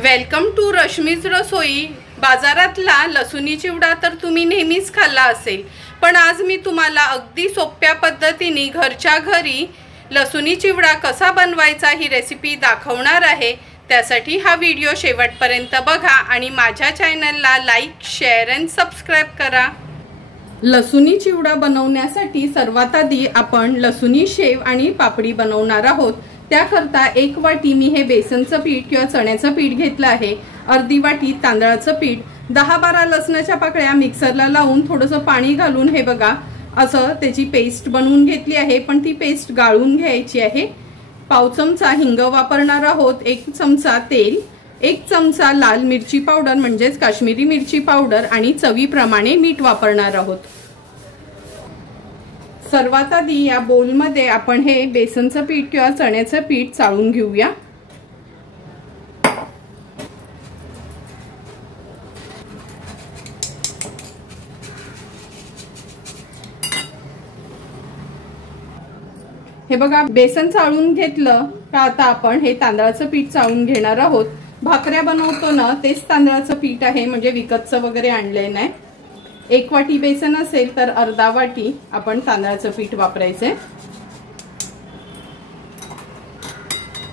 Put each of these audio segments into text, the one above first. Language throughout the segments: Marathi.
वेलकम टू रश्मीज रसोई। बाजारातला लसूणी चिवडा तर तुम्ही नेहमीच खाल्ला असेल, पण आज मी तुम्हाला अगदी सोप्या पद्धतीने घरच्या घरी लसूणी चिवडा कसा बनवायचा ही रेसिपी दाखवणार आहे। त्यासाठी हा व्हिडिओ शेवटपर्यंत बघा आणि माझ्या चॅनलला लाईक, शेअर आणि सबस्क्राइब करा। लसूणी चिवडा बनवण्यासाठी सर्वात आधी आपण लसूणी शेव आणि पापडी बनवणार आहोत। त्याकरता 1 वाटी मी हे बेसनचं पीठ किंवा चण्याचं पीठ घेतलं आहे, अर्धी वाटी तांदळाचं पीठ, 10-12 लसणाच्या पाकळ्या मिक्सरला लावून थोडंसं पाणी घालून हे बघा असं त्याची पेस्ट बनवून घेतली आहे, पण ती पेस्ट गाळून घ्यायची आहे। पाव चमचा हिंग वापरणार आहोत, 1 चमचा तेल, 1 चमचा लाल मिरची पावडर म्हणजेच काश्मीरी मिरची पावडर आणि चवीप्रमाणे मीठ वापरणार आहोत। सर्वात आधी या बोल मध्ये आपण हे बेसनचं पीठ किंवा चण्याचं पीठ चाळून घेऊया। हे बघा बेसन चाळून घेतलं का आता आपण हे तांदळाचं पीठ चाळून घेणार आहोत। भाकऱ्या बनवतो ना तेच तांदळाचं पीठ आहे, म्हणजे विकतचं वगैरे आणले नाही। 1 वाटी बेसन असेल तर अर्धा वाटी आपण तांदळाचं पीठ वापरायचे।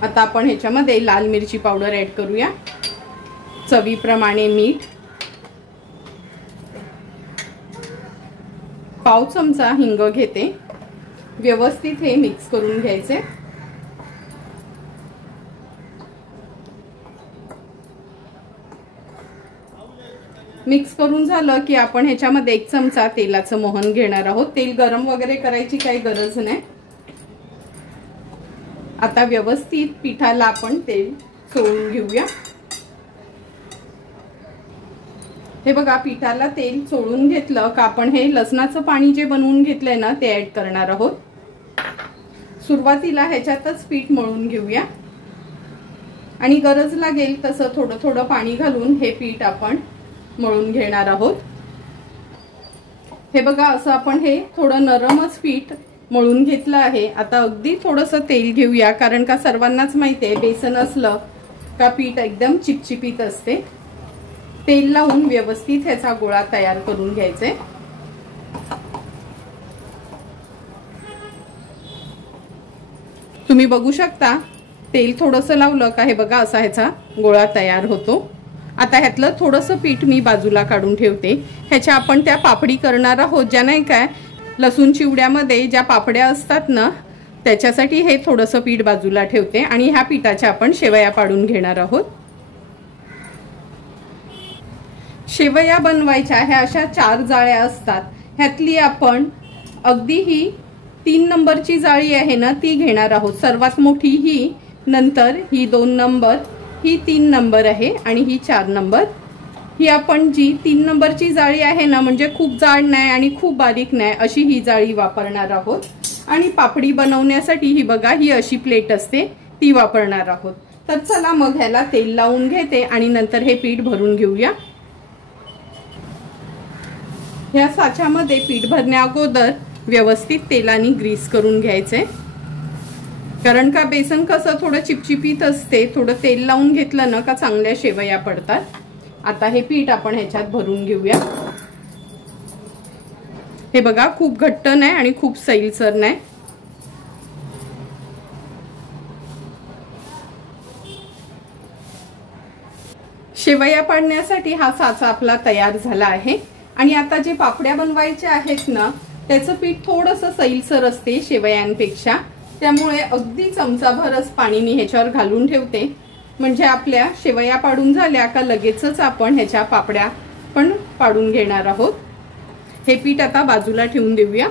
आता आपण ह्याच्यामध्ये लाल मिरची पावडर ऍड करूया, चवीप्रमाणे मीठ, पाव चमचा हिंग घेते, व्यवस्थित हे मिक्स करून घ्यायचे। मिक्स करून झालं की आपण ह्याच्यामध्ये 1 चमचा तेलाचं मोहन घेणार आहोत। तेल गरम वगैरे करायची काही गरज नाही। आता व्यवस्थित पिठाला आपण तेल चोळून घेऊया। हे बघा पिठाला तेल चोळून घेतलं का आपण हे लसणाचं पाणी जे बनवून घेतलंय ना ते ऍड करणार आहोत। सुरुवातीला ह्याच्यातच पीठ मळून घेऊया आणि गरज लागेल तसं थोडं थोडं पाणी घालून हे पीठ आपण मळून घेणार आहोत। हे बघा असं आपण हे थोडं नरमच पीठ मळून घेतलं आहे। आता अगदी थोडंसं तेल घेऊया, कारण का सर्वांनाच माहिती आहे बेसन असलं का पीठ एकदम चिपचिपीत असते। तेल लावून व्यवस्थित ह्याचा गोळा तयार करून घ्यायचे। तुम्ही बघू शकता तेल थोडंसं लावलं का हे बघा असा ह्याचा गोळा तयार होतो। आता ह्यातलं थोडंसं पीठ मी बाजूला काढून ठेवते। ह्याच्या आपण त्या पापडी करणार आहोत, ज्या नाही काय लसूण चिवड्यामध्ये ज्या पापड्या असतात ना त्याच्यासाठी हे थोडंसं पीठ बाजूला ठेवते आणि ह्या पिठाच्या आपण शेवया पाडून घेणार आहोत। शेवया बनवायच्या ह्या अशा 4 जाळ्या असतात, ह्यातली आपण अगदी ही 3 नंबरची जाळी आहे ना ती घेणार आहोत। सर्वात मोठी ही, नंतर ही 2 नंबर, ही 3 नंबर आहे आणि ही 4 नंबर। ही आपण जी 3 नंबरची जाळी आहे ना, म्हणजे खूप जाड नाही आणि खूप बारीक नाही अशी ही जाळी वापरणार आहोत। आणि पापडी बनवण्यासाठी ही बघा ही अशी प्लेट असते ती वापरणार आहोत। तर चला मग ह्याला तेल लावून घेते आणि नंतर हे पीठ भरून घेऊया। ह्या साच्यामध्ये पीठ भरण्या अगोदर व्यवस्थित तेलाने ग्रीस करून घ्यायचे, कारण का बेसन कसं थोडं चिपचिपीत असते, थोडं तेल लावून घेतलं ना का चांगल्या शेवया पडतात। आता हे पीठ आपण ह्याच्यात भरून घेऊया। हे बघा खूप घट्ट नाही आणि खूप सैलसर नाही। शेवया पाडण्यासाठी हा साचा आपला तयार झाला आहे। आणि आता जे पापड्या बनवायच्या आहेत ना त्याचं पीठ थोडंसं सैलसर असते शेवयांपेक्षा, त्यामुळे अगदी चमचाभरच पाणी मी ह्याच्यावर घालून ठेवते, म्हणजे आपल्या शेवया पाडून झाल्या का लगेचच आपण ह्याच्या पापड्या पण पाडून घेणार आहोत। हे पीठ आता बाजूला ठेवून देऊया।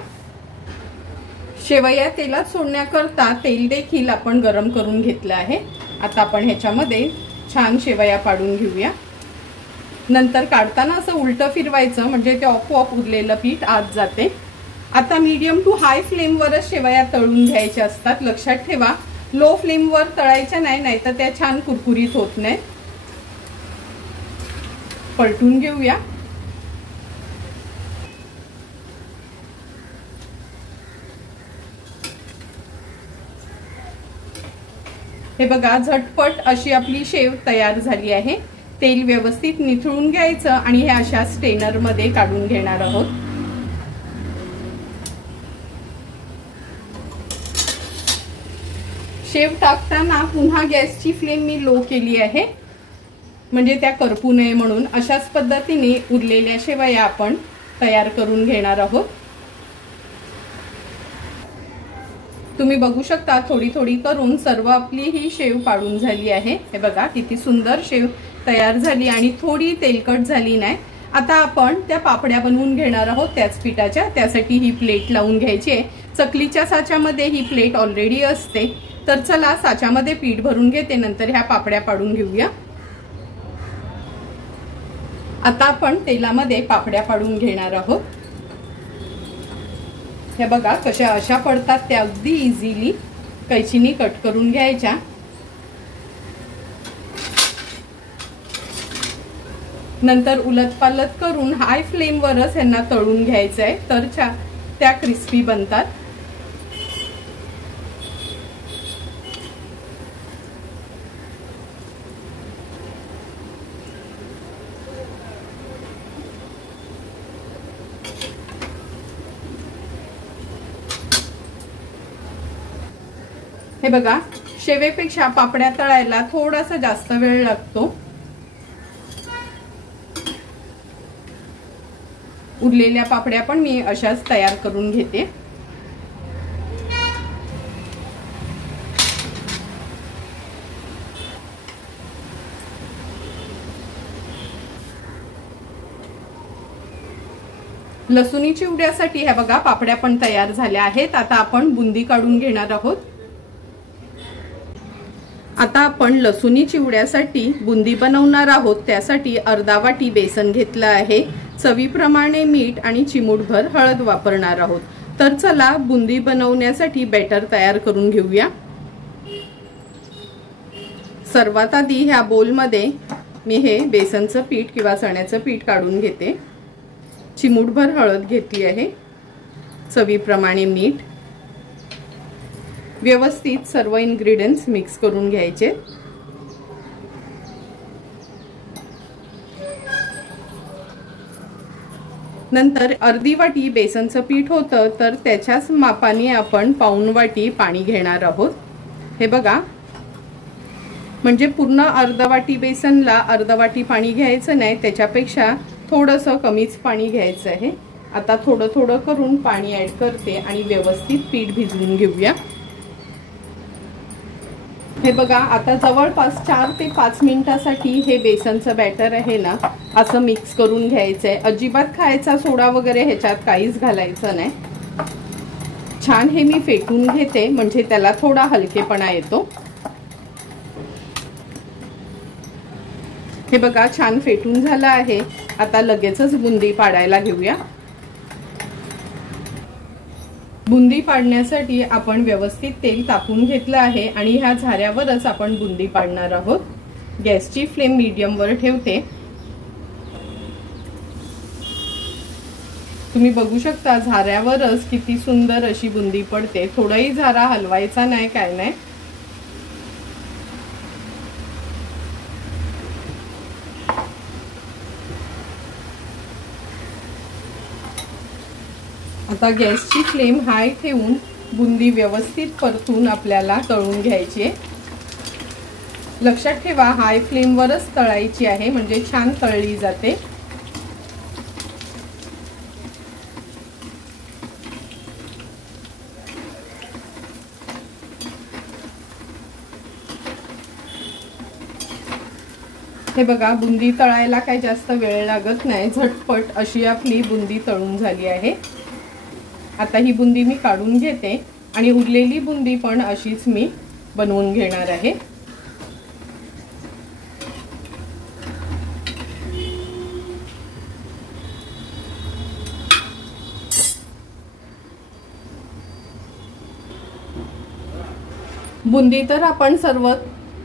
शेवया तेलात सोडण्याकरता तेल देखील आपण गरम करून घेतलं आहे। आता आपण ह्याच्यामध्ये छान शेवया पाडून घेऊया। नंतर काढताना असं उलटं फिरवायचं, म्हणजे ते आपोआप उरलेलं पीठ आत जाते। आता मीडियम टू हाय फ्लेम वरच शेवया तळून घ्यायच्या असतात, लक्षात ठेवा। लो फ्लेम वर तळायच्या नाही, नाहीतर त्या छान कुरकुरीत होत नाही। पलटून घेऊया। हे बघा, झटपट अशी आपली शेव तयार झाली आहे। तेल व्यवस्थित निथळून घ्यायचं आणि हे अशा स्ट्रेनर मध्ये काढून घेणार आहोत। शेव टाकताना पुन्हा गॅसची फ्लेम मी लो केली आहे, म्हणजे त्या करपू नये म्हणून। अशाच पद्धतीने उरलेल्या शेवया आपण तयार करून घेणार आहोत। तुम्ही बघू शकता, थोडी थोडी करून सर्व आपली ही शेव पाडून झाली आहे। हे बघा किती सुंदर शेव तयार झाली आणि थोडी तेलकट झाली नाही। आता आपण त्या पापड्या बनवून घेणार आहोत त्याच पिठाच्या। त्यासाठी ही प्लेट लावून घ्यायची आहे। चकलीच्या साच्यामध्ये ही प्लेट ऑलरेडी असते। तर चला साच्यामध्ये पीठ भरून घेते, नंतर ह्या पापड्या पाडून घेऊया। आता आपण तेलामध्ये पापड्या पाडून घेणार आहोत। हे बघा कशा अशा पडतात त्या, अगदी इझिली कैचीनी कट करून घ्यायच्या। नंतर उलटपालट करून हाय फ्लेम वरच ह्यांना तळून घ्यायचं आहे, तर त्या क्रिस्पी बनतात। हे बघा, शेवेपेक्षा पापड्या तळायला थोडासा जास्त वेळ लागतो। उरलेल्या पापड्या पण मी अशाच तयार करून घेते। लसुणी चिवड्यासाठी हे बघा पापड्या पण तयार झाल्या आहेत। आता आपण बुंदी काढून घेणार आहोत। आता आपण लसुणी चिवड्यासाठी बुंदी बनवणार आहोत। त्यासाठी अर्धा वाटी बेसन घेतलं आहे, चवीप्रमाणे मीठ आणि चिमूटभर हळद वापरणार आहोत। तर चला बुंदी बनवण्यासाठी बॅटर तयार करून घेऊया। सर्वात आधी ह्या बोलमध्ये मी हे बेसनचं पीठ किंवा चण्याचं पीठ काढून घेते। चिमूटभर हळद घेतली आहे, चवीप्रमाणे मीठ। व्यवस्थित सर्व इन्ग्रेडियंट्स मिक्स करून घ्यायचे। नंतर अर्धी वाटी बेसनचं पीठ होतं, तर त्याच्याच मापाने आपण पाऊण वाटी पाणी घेणार आहोत। हे बघा, म्हणजे पूर्ण अर्धा वाटी बेसनला अर्धा वाटी पाणी घ्यायचं नाही, त्याच्यापेक्षा थोडंसं कमीच पाणी घ्यायचं आहे। आता थोडं थोडं करून पाणी ऍड करते आणि व्यवस्थित पीठ भिजवून घेऊया। हे बघा, आता जवळपास 4 ते 5 मिनिटासाठी हे बेसनचं बॅटर आहे ना असं मिक्स करून घ्यायचंय। अजिबात खायचा सोडा वगैरे ह्याच्यात काहीच घालायचं नाही। छान हे मी फेटून घेते, म्हणजे त्याला थोडा हलकेपणा येतो। हे बघा, छान फेटून झालं आहे। आता लगेचच बुंदी पाडायला घेऊया। बुंदी पाडण्यासाठी आपण व्यवस्थित तेल तापवून घेतलं आहे आणि ह्या झाऱ्यावरच आपण बुंदी पाडणार आहोत। गॅसची फ्लेम मीडियम वर ठेवते। तुम्ही बघू शकता झाऱ्यावरच किती सुंदर अशी बुंदी पडते। थोडाही झारा हलवायचा नाही, काय नाही। आता गॅसची फ्लेम हाय ठेवून बुंदी व्यवस्थित परतून आपल्याला तळून घ्यायची आहे। लक्षात ठेवा, हाय फ्लेम वरच तळायची आहे, म्हणजे छान तळली जाते। हे बघा, बुंदी तळायला काही जास्त वेळ लागत नाही, झटपट अशी आपली बुंदी तळून झाली आहे। आता ही बुंदी मी काढून घेते आणि उरलेली बुंदी पण अशीच मी बनवून घेणार आहे। बुंदी तर आपण सर्व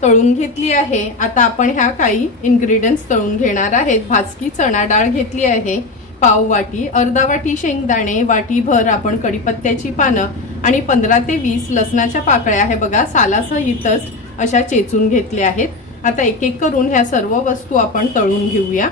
तळून घेतली आहे। आता आपण ह्या काही इन्ग्रेडियंट्स तळून घेणार आहेत। भाजकी चणा डाळ घेतली आहे पाव वाटी, अर्धा वाटी शेंगदाणे, वाटीभर आपण कढीपत्त्याची पानं आणि 15 ते 20 लसणाच्या पाकळ्या हे बघा सालासहितच अशा चेचून घेतल्या आहेत। आता एक एक करून ह्या सर्व वस्तू आपण तळून घेऊया।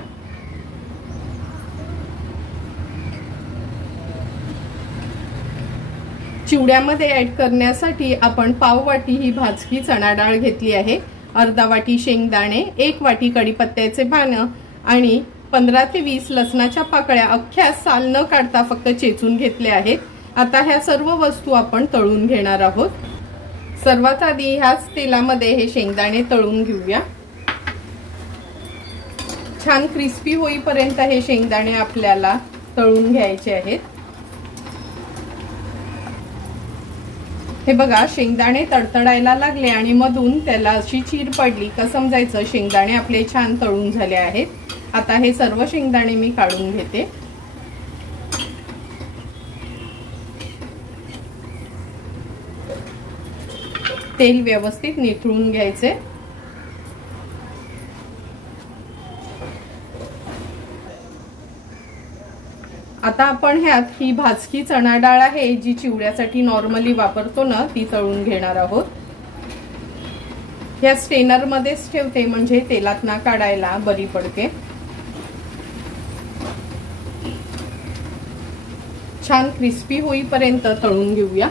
चिवड्यामध्ये ऍड करण्यासाठी आपण पाव वाटी ही भाजकी चणा डाळ घेतली आहे, अर्धा वाटी शेंगदाणे, 1 वाटी कढीपत्त्याचे पानं आणि 15 ते 20 लसणाच्या पाकळ्या अख्ख्या साल न काढता फक्त चेचून घेतल्या आहेत। आता ह्या सर्व वस्तू आपण तळून घेणार आहोत। सर्वात आधी ह्याच तेलामध्ये हे शेंगदाणे तळून घेऊया। छान क्रिस्पी होईपर्यंत हे शेंगदाणे आपल्याला तळून घ्यायचे आहेत। हे बघा, शेंगदाणे तडतडायला लागले आणि मधून त्याला अशी चीर पडली का समजायचं शेंगदाणे आपले छान तळून झाले आहेत। आता हे सर्व शेंगदाणे मी काढून घेते। तेल व्यवस्थित निथळून घ्यायचे। आता आपण ह्यात ही भाजकी चणा डाळ आहे जी चिवड्यासाठी नॉर्मली वापरतो ना, ती तळून घेणार आहोत। ह्या स्टेनर मध्येच ठेवते म्हणजे तेलात ना काढायला बरी पडते। छान क्रिस्पी होईपर्यंत तळून घेऊया।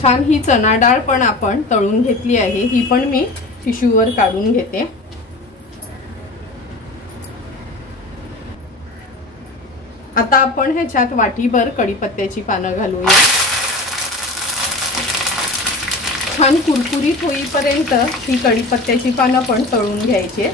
छान ही चणा डाळ पण आपण तळून घेतली आहे, ही पण मी टिश्यूवर काढून घेते। आता आपण ह्याच्यात वाटीभर कढीपत्त्याची पानं घालूया। छान कुरकुरीत होईपर्यंत ही कढीपत्त्याची पानं पण तळून घ्यायची।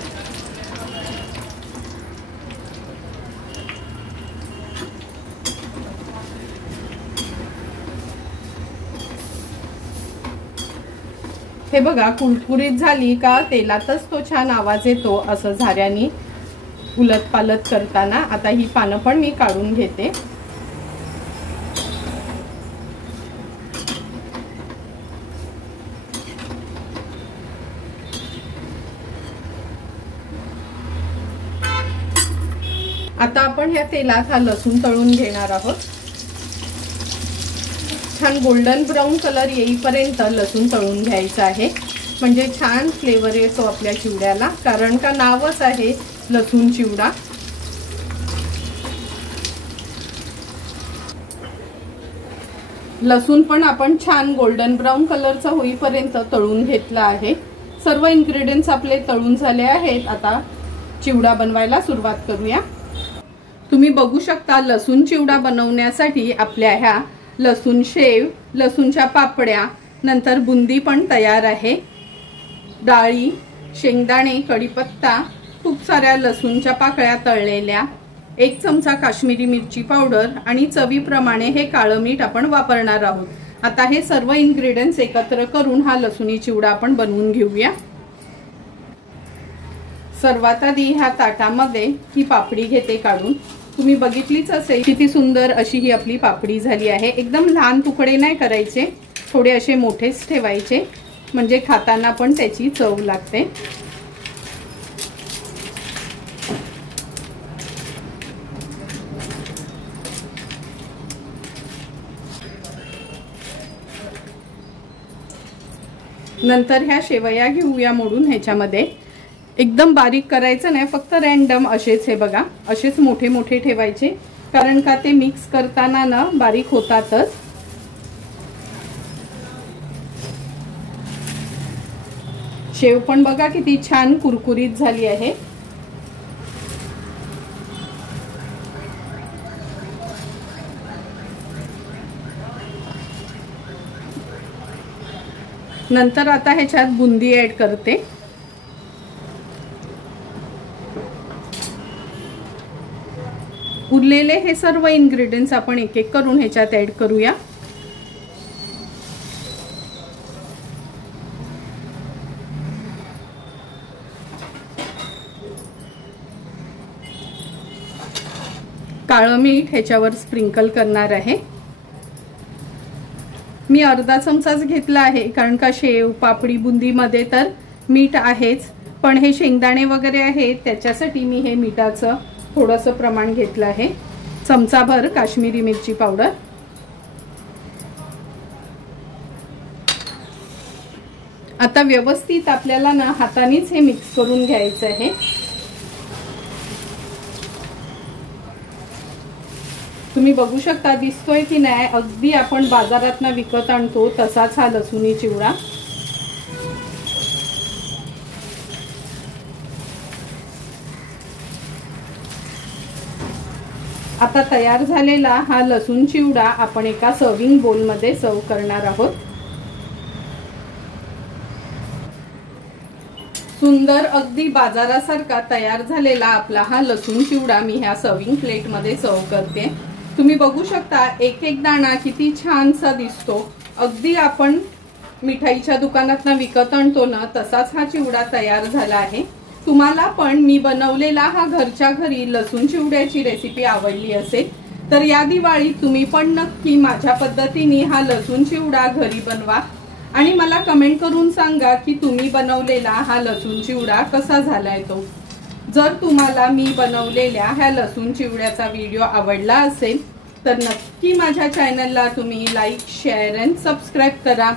हे बघा, कुरकुरीत झाली का तेलातच तो छान आवाज येतो असं झाऱ्यानी उलट पालट करताना। आता ही पानं पण मी काढून घेते। आता आपण ह्या तेलात हा लसूण तळून घेणार आहोत। छान गोल्डन ब्राउन कलर येईपर्यंत लसूण तळून घ्यायचा आहे, म्हणजे छान फ्लेवर येतो आपल्या चिवड्याला, कारण का नावच आहे लसूण चिवडा। लसूण पण आपण छान गोल्डन ब्राउन कलरचा होईपर्यंत तळून घेतला आहे। सर्व इन्ग्रेडियंट्स आपले तळून झाले आहेत। आता चिवडा बनवायला सुरुवात करूया। तुम्ही बघू शकता लसूण चिवडा बनवण्यासाठी आपल्या ह्या लसूण शेव, लसूणच्या पापड्या, नंतर बुंदी पण तयार आहे। डाळी, शेंगदाणे, कढीपत्ता, खूप साऱ्या लसूणच्या पाकळ्या तळलेल्या, 1 चमचा काश्मीरी मिरची पावडर आणि चवीप्रमाणे हे काळं मीठ आपण वापरणार आहोत। आता हे सर्व इन्ग्रेडियंट्स एकत्र करून हा लसूणी चिवडा आपण बनवून घेऊया। सर्वात आधी ह्या ताटामध्ये ही पापडी घेते काढून। तुम्ही बघितलीच असेल किती सुंदर अशी ही आपली पापडी झाली आहे। एकदम लहान तुकडे नाही करायचे, थोडे असे मोठेच ठेवायचे, म्हणजे खाताना पण त्याची चव लागते। नंतर ह्या शेवया घेऊया मोडून। ह्याच्यामध्ये एकदम बारीक करायचं नाही, फक्त रॅन्डम असेच, हे बघा असेच मोठे मोठे ठेवायचे, कारण का ते मिक्स करताना ना बारीक होतातच। शेव पण बघा किती छान कुरकुरीत झाली आहे। नंतर आता ह्याच्यात बुंदी ऍड करते। उरलेले हे सर्व इन्ग्रेडियंट्स आपण एक एक करून ह्याच्यात ऍड करूया। काळं मीठ ह्याच्यावर स्प्रिंकल करणार आहे। मी अर्धा चमचाच घेतला आहे, कारण का शेव, पापडी, बुंदी मध्ये तर मीठ आहेच, पण हे शेंगदाणे वगैरे आहे त्याच्यासाठी मी हे मीठाचं थोडंसं प्रमाण घेतलं आहे। चमचाभर काश्मीरी मिरची पावडर, आता व्यवस्थित आपल्याला ना हातानेच हे मिक्स करून घ्यायचं आहे। तुम्ही बघू शकता, दिसतोय की नाही, अगदी आपण बाजारातनं विकत आणतो तसाच हा लसुणी चिवडा। आता तयार झालेला हा लसूण चिवडा आपण एका सर्विंग बोल मध्ये सर्व करणार आहोत। सुंदर अगदी बाजारासारखा तयार झालेला आपला हा लसूण चिवडा मी ह्या सर्विंग प्लेट मध्ये सर्व करते। तुम्ही बघू शकता एक एक दाणा किती छानसा दिसतो, अगदी आपण मिठाईच्या दुकानातनं विकत आणतो ना तसाच हा चिवडा तयार झाला आहे। तुम्हाला पण मी बनवलेला हा घरच्या घरी लसूण चिवड्याची रेसिपी आवडली असेल तर या दिवाळीत तुम्ही पण नक्की माझ्या पद्धतीने हा लसूण चिवडा घरी बनवा आणि मला कमेंट करून सांगा की तुम्ही बनवलेला हा लसूण चिवडा कसा झालाय तो। जर तुम्हाला मी बनवलेल्या ह्या लसूण चिवड्याचा व्हिडिओ आवडला असेल तर नक्की माझ्या चॅनलला तुम्ही लाईक, शेअर अँड सबस्क्राईब करा।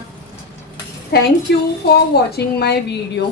Thank you for watching my video.